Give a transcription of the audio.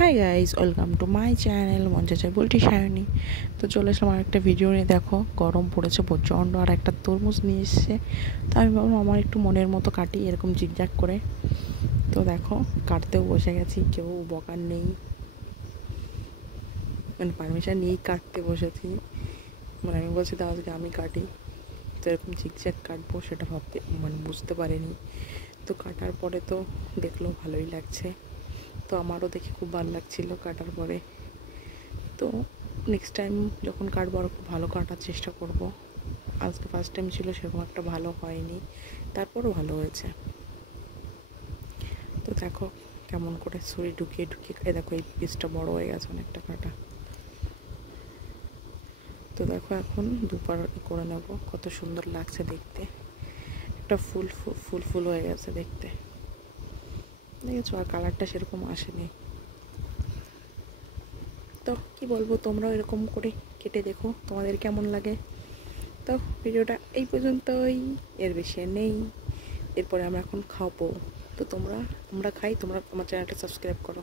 High guys, welcome to my channel মঞ্চাচার বলটি সায়নী। তো চলে আসলাম আর একটা ভিডিও নিয়ে। দেখো গরম পড়েছে প্রচণ্ড, আর একটা তরমুজ নিয়ে এসছে। তো আমি ভাবলাম আমার একটু মনের মতো কাটি এরকম জিগজ্যাগ করে। তো দেখো কাটতেও বসে গেছি, কেউ বকার নেই, মানে পারমিশন নিয়েই কাটতে বসেছি। মানে আমি বলছি তো আজকে আমি কাটি, তো এরকম জিগজ্যাগ কাটবো সেটা বুঝতে পারিনি। তো কাটার পরে তো দেখলেও ভালোই লাগছে, তো আমারও দেখে খুব ভালো লাগছিলো কাটার পরে। তো নেক্সট টাইম যখন কাটবো আর খুব ভালো কাটার চেষ্টা করব। আজকে ফার্স্ট টাইম ছিল, সেরকম একটা ভালো হয়নি, তারপরও ভালো হয়েছে। তো দেখো কেমন করে ছুরি ঢুকিয়ে ঢুকিয়ে খাই। দেখো এই পিসটা বড় হয়ে গেছে অনেকটা কাটা। তো দেখো এখন দুবার করে নেব, কত সুন্দর লাগছে দেখতে। একটা ফুল ফুল ফুল হয়ে গেছে দেখতে, দেখেছো? আর কালারটা সেরকম আসেনি। তো কি বলবো, তোমরাও এরকম করে কেটে দেখো, তোমাদের কেমন লাগে। তো ভিডিওটা এই পর্যন্তই, এর বেশি নেই। এরপরে আমরা এখন খাবো। তো আমরা খাই, তোমরা আমার চ্যানেলটা সাবস্ক্রাইব করো।